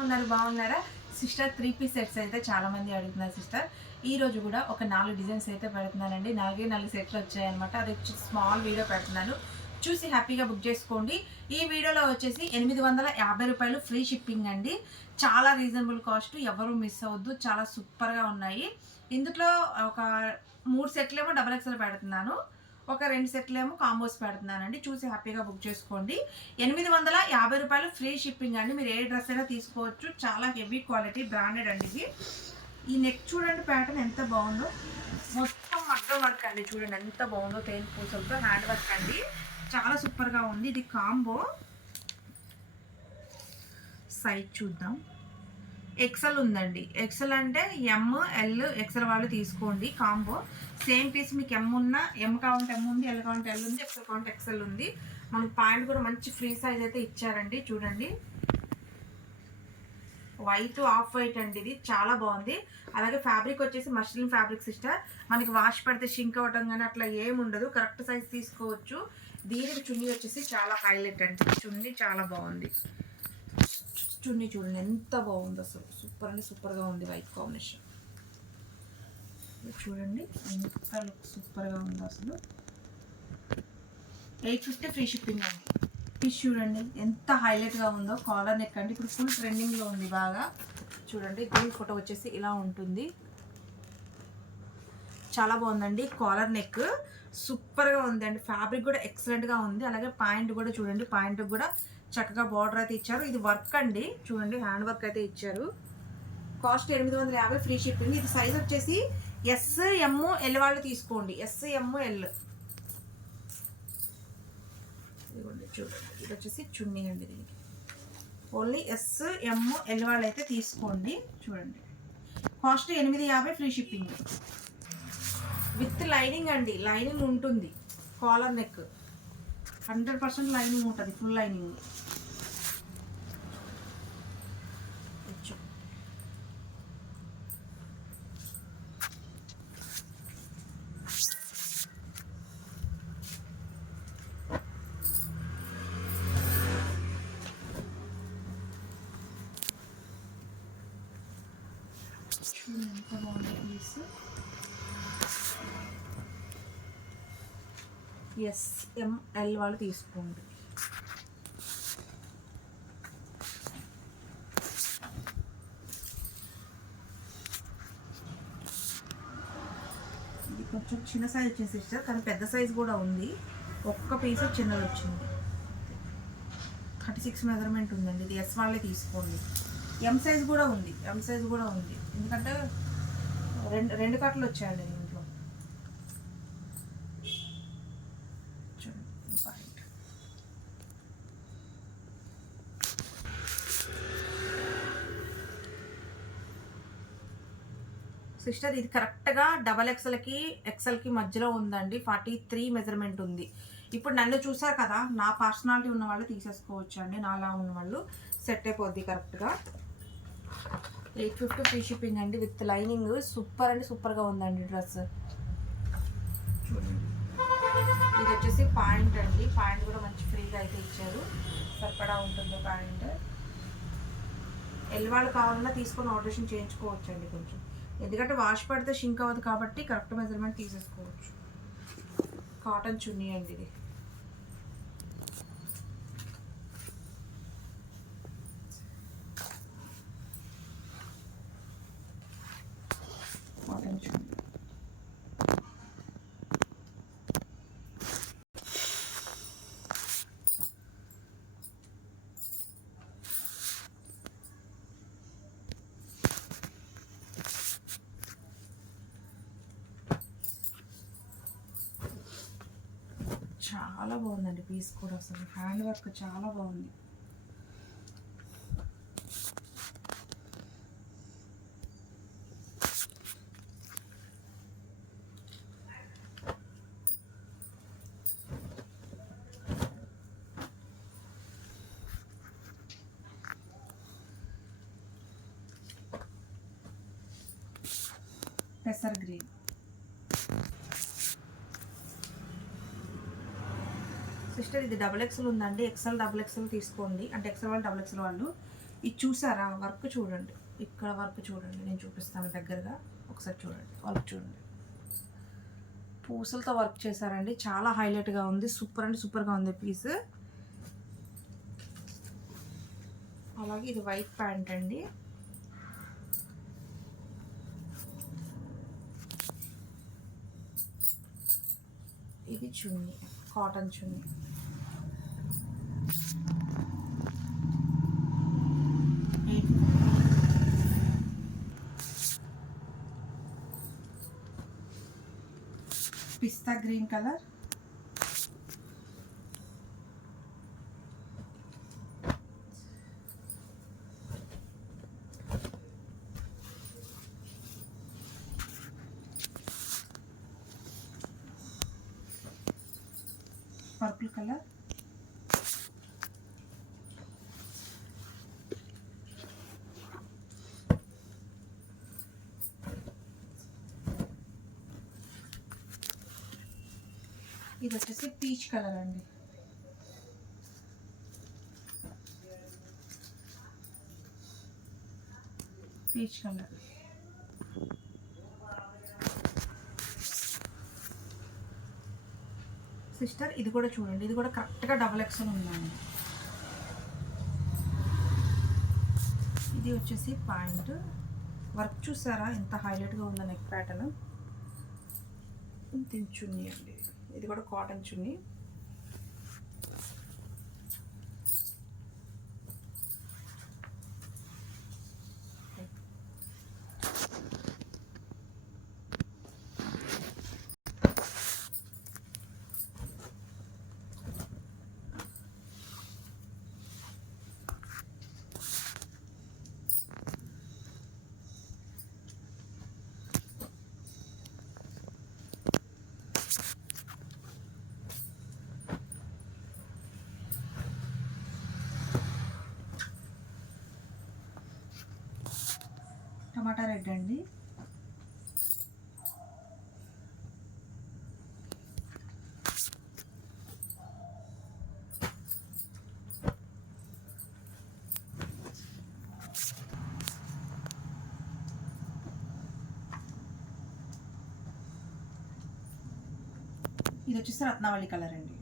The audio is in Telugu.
ఉన్నారు బాగున్నారా? సిస్టర్ త్రీ పీస్ సెట్స్ అయితే చాలా మంది అడుగుతున్నారు సిస్టర్ ఈ రోజు కూడా ఒక నాలుగు డిజైన్స్ అయితే పెడుతున్నానండి. నాలుగే నాలుగు సెట్లు వచ్చాయన్నమాట. అది వచ్చి స్మాల్ వీడియో పెడుతున్నాను. చూసి హ్యాపీగా బుక్ చేసుకోండి. ఈ వీడియోలో వచ్చేసి ఎనిమిది వందల యాభై రూపాయలు ఫ్రీ షిప్పింగ్ అండి. చాలా రీజనబుల్ కాస్ట్ ఎవరు మిస్ అవ్వద్దు. చాలా సూపర్గా ఉన్నాయి. ఇందులో ఒక మూడు సెట్లేమో డబల్ ఎక్స్ఎల్ పెడుతున్నాను. ఒక రెండు సెట్లు ఏమో కాంబోస్ పెడుతున్నానండి. చూసి హ్యాపీగా బుక్ చేసుకోండి. ఎనిమిది వందల యాభై రూపాయలు ఫ్రీ షిప్పింగ్ అండి. మీరు ఏ డ్రెస్ అయినా తీసుకోవచ్చు. చాలా హెవీ క్వాలిటీ బ్రాండెడ్ అండి ఇది. ఈ నెక్ చూడండి ప్యాటర్న్ ఎంత బాగుందో. మొత్తం మగ్గం వర్క్ అండి. చూడండి ఎంత బాగుందో తేలి పూసలతో హ్యాండ్ వర్క్ అండి. చాలా సూపర్గా ఉంది ఇది కాంబో సైజ్ చూద్దాం. ఎక్సెల్ ఉందండి. ఎక్సెల్ అంటే ఎమ్ ఎల్ ఎక్సెల్ వాళ్ళు తీసుకోండి కాంబో సేమ్ పీస్ మీకు ఎమ్ ఉన్నా ఎమ్ కావాలంటే ఎమ్ ఉంది ఎల్ కావాలంటే ఎల్ ఉంది ఎక్సెల్ కావాలంటే ఎక్సెల్ ఉంది. మనకి పాయింట్ కూడా మంచి ఫ్రీ సైజ్ అయితే ఇచ్చారండి చూడండి. వైట్ ఆఫ్ వైట్ అండి ఇది. చాలా బాగుంది. అలాగే ఫ్యాబ్రిక్ వచ్చేసి మష్రూమ్ ఫ్యాబ్రిక్ సిస్టర్ మనకి వాష్ పెడితే షింక్ అవ్వడం కానీ అట్లా ఏమి ఉండదు. కరెక్ట్ సైజ్ తీసుకోవచ్చు. దీనికి చున్నీ వచ్చేసి చాలా హైలైట్ అండి. చున్నీ చాలా బాగుంది. చున్నీ చూడండి ఎంత బాగుంది అసలు. సూపర్ అంటే సూపర్గా ఉంది వైట్ కాంబినేషన్ చూడండి. ఎంత లుక్ సూపర్గా ఉంది అసలు. ఎయిట్ ఫిఫ్టీ ఫ్రీ షిప్పింగ్ అండి ఫిష్ చూడండి ఎంత హైలైట్గా ఉందో. కాలర్ నెక్ అండి ఇప్పుడు ఫుల్ ట్రెండింగ్లో ఉంది బాగా. చూడండి దీని ఫోటో వచ్చేసి ఇలా ఉంటుంది. చాలా బాగుందండి కాలర్ నెక్ సూపర్గా ఉంది అండి. ఫ్యాబ్రిక్ కూడా ఎక్సలెంట్గా ఉంది. అలాగే పాయింట్ కూడా చూడండి పాయింట్ కూడా చక్కగా బార్డర్ అయితే ఇచ్చారు. ఇది వర్క్ అండి. చూడండి హ్యాండ్ వర్క్ అయితే ఇచ్చారు. కాస్ట్ ఎనిమిది వందల యాభై ఫ్రీ షిప్పింగ్ ఇది సైజ్ వచ్చేసి ఎస్ ఎమ్ ఎల్ వాళ్ళు తీసుకోండి. S M L. ఇదిగోండి చూడండి. ఇది వచ్చేసి చున్నీ అండి దీనికి. ఓన్లీ ఎస్ ఎమ్ ఎల్ వాళ్ళు అయితే తీసుకోండి. చూడండి. కాస్ట్ ఎనిమిది యాభై ఫ్రీ షిప్పింగ్. విత్ లైనింగ్ అండి. లైనింగ్ ఉంటుంది. Collar neck. Hundred percent lining ఉంటుంది. Full lining. చూడండి ఎంత బాగుంది పీస్ ఎస్ఎంఎల్ వాళ్ళు తీసుకోండి. ఇది కొంచెం చిన్న సైజ్ వచ్చింది సిస్టర్ కానీ పెద్ద సైజ్ కూడా ఉంది. ఒక్క పీస్ చిన్నది వచ్చింది. థర్టీ సిక్స్ మెజర్మెంట్ ఉందండి. ఇది ఎస్ వాళ్ళే తీసుకోండి. ఎం సైజ్ కూడా ఉంది. ఎం సైజ్ కూడా ఉంది. ఎందుకంటే రెండు రెండు కట్టలు వచ్చాయండి దీంట్లో ఇది సిస్టర్ ఇది కరెక్ట్గా డబల్ ఎక్సెల్కి ఎక్సెల్కి మధ్యలో ఉందండి. ఫార్టీ త్రీ మెజర్మెంట్ ఉంది. ఇప్పుడు నన్ను చూసారు కదా నా పర్సనాలిటీ ఉన్న వాళ్ళు తీసేసుకోవచ్చు అండి నాలా ఉన్న వాళ్ళు సెట్ అయిపోద్ది కరెక్ట్గా. ఎయిట్ ఫిఫ్టీ ఫ్రీ షిప్పింగ్ అండి విత్ లైనింగ్ సూపర్ అండి సూపర్గా ఉందండి డ్రెస్. ఇది వచ్చేసి పాయింట్ అండి. పాయింట్ కూడా మంచి ఫ్రీగా అయితే ఇచ్చారు. సరిపడా ఉంటుంది పాయింట్. ఎల్వాళ్ళు కావాలన్నా తీసుకొని ఆల్టరేషన్ చేయించుకోవచ్చు అండి కొంచెం. ఎందుకంటే వాష్ పడితే షింక్ అవ్వదు కాబట్టి కరెక్ట్ మెజర్మెంట్ తీసేసుకోవచ్చు. కాటన్ చున్నీ అండి ఇది కాటన్ చున్నీ చాలా బాగుందండి పీస్ కూడా అసలు. హ్యాండ్ వర్క్ చాలా బాగుంది. పెసర్ గ్రీన్. సిస్టర్ ఇది డబుల్ ఎక్స్ఎల్ ఉందండి. ఎక్స్ఎల్ డబుల్ ఎక్స్ఎల్ తీసుకోండి. అంటే ఎక్స్ఎల్ వాళ్ళు డబుల్ ఎక్స్ఎల్ వాళ్ళు. ఇది చూసారా? వర్క్ చూడండి. ఇక్కడ వర్క్ చూడండి. నేను చూపిస్తాను దగ్గరగా. ఒకసారి చూడండి. వర్క్ చూడండి. పూసలతో వర్క్ చేశారండి. చాలా హైలైట్గా ఉంది. సూపర్ అంటే సూపర్గా ఉంది పీస్ అలాగే ఇది వైట్ ప్యాంట్ అండి. ఇది chunni. Cotton chunni. Pista green colour. Purple colour. ఇది వచ్చేసి పీచ్ కలర్ అండి. Peach colour. సిస్టర్ ఇది కూడా చూడండి. ఇది కూడా కరెక్ట్గా డబల్ ఎక్సెల్ ఉందండి. ఇది వచ్చేసి పాయింట్. వర్క్ చూసారా? ఎంత హైలైట్గా ఉందో నెక్ ప్యాటర్న్. ఇంత అండి ఇది కూడా కాటన్ చున్నీ. టమాటా రెడ్ అండి. ఇది వచ్చేసి రత్నావళి కలర్ అండి.